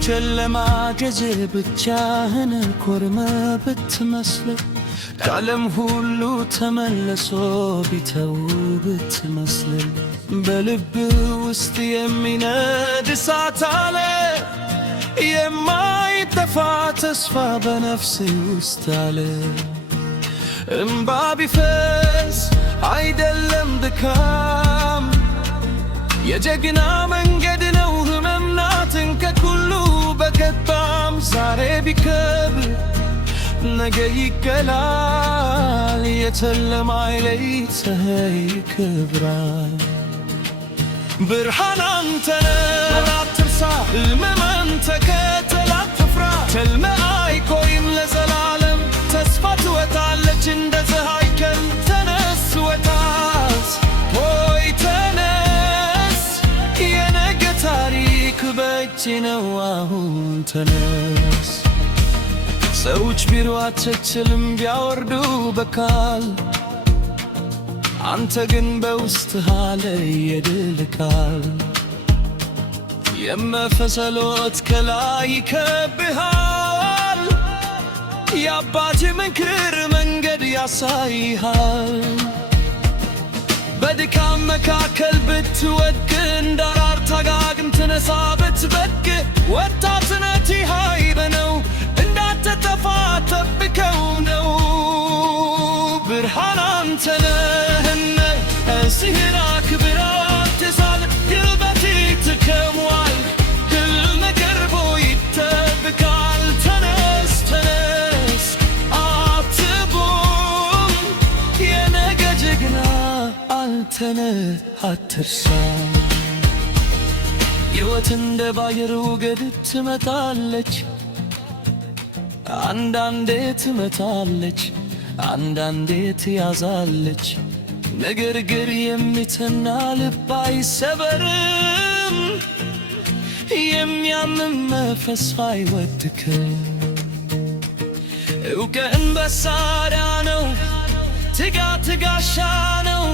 በጨለማ ጊዜ ብቻህን ኮርመ ብትመስል ከዓለም ሁሉ ተመልሶ ቢተው ብትመስል በልብ ውስጥ የሚነድ እሳት አለ የማይጠፋ ተስፋ በነፍስ ውስጥ አለ። እምባ ቢፈስ አይደለም ድካም የጀግና መንገድ ነው ህመምናትን ከኩሉ በከባም ዛሬ ቢከብር ነገ ይገላል የጨለማ ሌሊት ፀሐይ ይከብራል። ብርሃን አንተነህ አትርሳ ሕልምህን ተከተል አትፍራ ሕልምህ አይቆይም ለዘላለም ተስፋ ትወጣለች እንደ ፀሐይ ቀን ተነስ ወጣት ሆይ ተነስ የነገ ታሪክ በእጅ ነው አሁን ተነስ። ሰዎች ቢሯቸችልም ቢያወርዱ በቃል አንተ ግን በውስጥህ አለ የድል ቃል። የመንፈስ ጸሎት ከላይ ይከብሃል የአባት ምክር መንገድ ያሳይሃል። በድካም መካከል ብትወድቅ እንደ አራር ታጋግም ትነሳ ብትበድቅ ወጣትነት ኃይል ነው እንዳትጠፋ ጠብቀው ነው። ብርሃን አንተ ነህና እዚህን አክብር አትሳል ጉልበትህ ተከሟል ሕልምህ ቀርቦ ይጠብቃል። ተነስ ተነስ አትቦም የነገ ጀግና አንተ ነህ አትርሳ። ሕይወት እንደ ባሕር ሞገድ ትመጣለች አንዳንዴ ትመታለች አንዳንዴ ትያዛለች። ነገር ግን የሚተና ልብ አይሰበርም የሚያምን መንፈስ አይወድቅም። እውቀት መሳሪያ ነው ትጋት ጋሻ ነው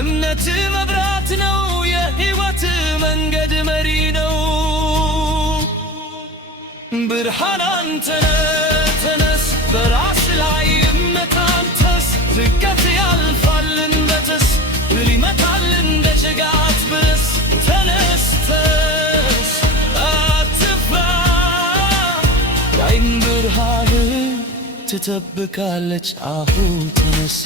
እምነት መብራት ነው የሕይወት መንገድ መሪ ነው። ብርሃን አንተ ነህ ተነስ በራስ ላይ እምነት አንተስ ዝቀት ያልፋል እንደ ጥስ ድል ይመታል እንደ ጭጋግ ብስ ተነስ ተነስ አትፍራ ዳይም ብርሃንህ ትጠብቃለች አሁን ተነሳ።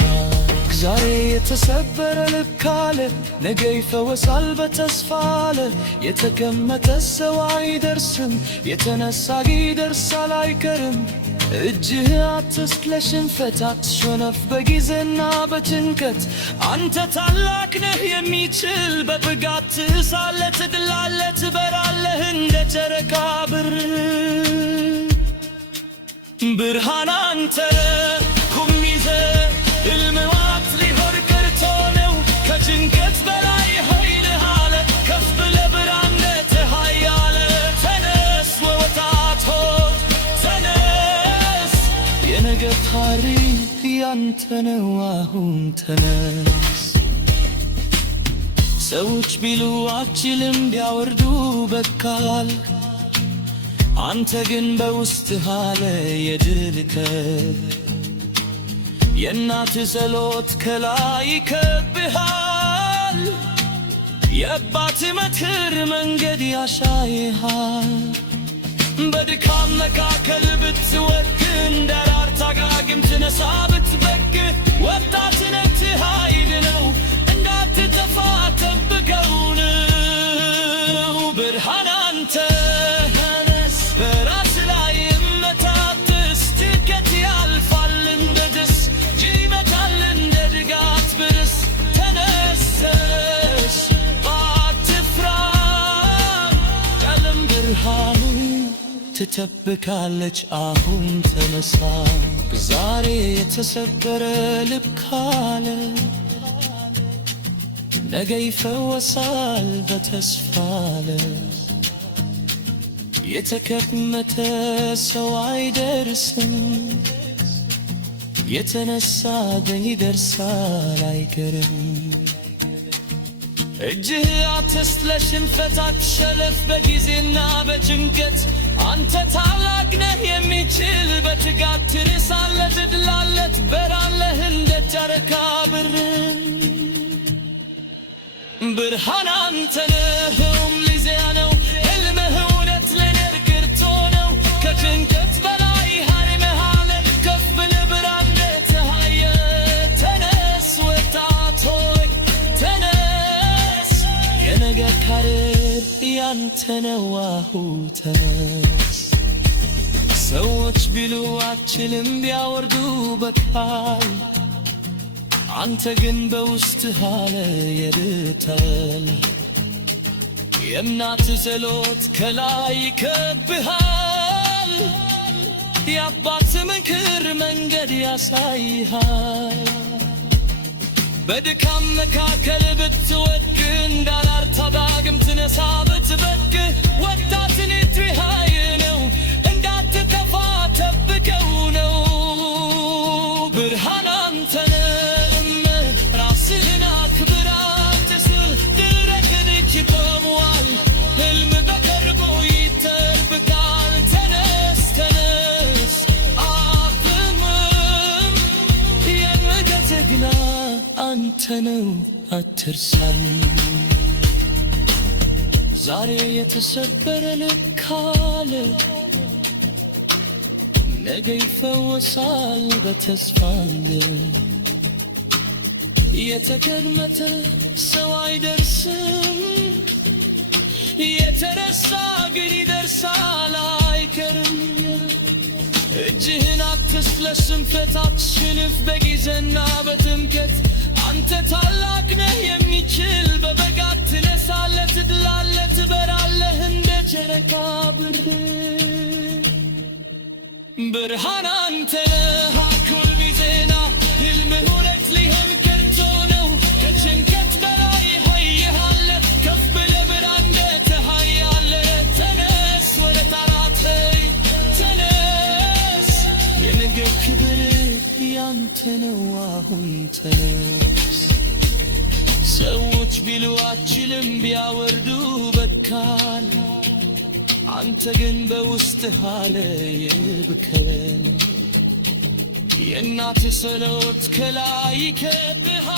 ዛሬ የተሰበረ ልብ ካለ ነገ ይፈወሳል በተስፋ አለ። የተቀመጠ ሰው አይደርስም የተነሳ ይደርሳል አይቀርም። እጅህ አትስጥ ለሽንፈት አትሸነፍ በጊዜና በጭንቀት አንተ ታላቅ ነህ የሚችል በብጋት ትሳለህ ትድላለህ ትበራለህ እንደ ጨረቃ ብር። ብርሃን አንተ ቁም ይዘህ ሕልምህ ሊሆን ቀርቶ ነው ከጭንቀት በላይ ኃይልህ አለ ከፍ ብለህ ብርሃንነትህ ኃያል። ተነስ ወጣት ሆይ ተነስ የነገ ታሪክ ያንተ ነው አሁን ተነስ። ሰዎች ቢሉ አትችልም ቢያወርዱ በቃል አንተ ግን በውስጥህ አለ የድል ቃል። የእናትህ ጸሎት ከላይ ይከብሃል የአባትህ ምክር መንገድ ያሳይሃል። በድካም መካከል ብትወድቅ እንደ አራር ታጋግም ትነሳ ብትበቅ ወጣትነትህ ኃይል ነው እንዳትጠፋ ጠብቀው ነው። ብርሃን አንተ ተነስ በራስ ላይ እምነት አትስጥ ትከት ያልፋል እንደ ድስ ይመታል እንደ ጭጋግ ብስ ተነስ አትፍራ የዓለም ብርሃን ትጠብቃለች አሁን ተነሳ። ዛሬ የተሰበረ ልብ ካለ ነገ ይፈወሳል በተስፋ አለ። የተቀመጠ ሰው አይደርስም የተነሳ ግን ይደርሳል አይቀርም። እጅህ አትስጥ ለሽንፈት አትሸነፍ በጊዜና በጭንቀት አንተ ታላቅ ነህ የሚችል በትጋት ትርሳለህ ትድላለህ ትበራለህ እንደ ጨረቃ ብርሃን አንተ ነህ ሁልጊዜ ነው ሕልምህ እውነት ለነገርቶ ነው ከጭንቀት በላይ ኃይልህ ከፍ ብለህ ብርሃን እንደተሃየ ተነስ ወጣት ሆይ ተነስ የነገ ካርድ ያንተ ነው አሁን ተነስ ሰዎች ቢሉ አትችልም ቢያወርዱ በቃል አንተ ግን በውስጥህ አለ የብተል የእናት ጸሎት ከላይ ይከብሃል የአባት ምክር መንገድ ያሳይሃል በድካም መካከል ብትወድቅ እንዳላርታ ዳግም ትነሳ ብትበድቅ ወጣትን ትሃይ ነው እንዳትጠፋ ጠብቀው ነው ብርሃን አንተ አንተ ነው አትርሳም ዛሬ የተሰበረ ልብ ካለ ነገ ይፈወሳል በተስፋ የተገመተ ሰው አይደርስም የተረሳ ግን ይደርሳል አይቀርም እጅህን አትስጥ ለሽንፈት አትሸነፍ በጊዜና በትምክህት አንተ ታላቅ ነህ የሚችል በበጋት ትነሳለህ ትድላለህ ትበራለህ እንደ ጨረቃ ብርሃን አንተ ነህ ሁልጊዜ ሕልምህ እውነት ሊሆን ቀርቶ ነው ከጭንቀት በላይ ኃይልህ ከፍ ብለህ ብርሃን እንደተሃያለህ ተነስ ወደ ታራት ተነስ የነገ ክብር ያንተ ነው አሁን ተነስ ሰዎች ቢሉ አትችልም ቢያወርዱ በካል አንተ ግን በውስጥህ አለ ይብከል የእናት ጸሎት ከላይ ይከብሃል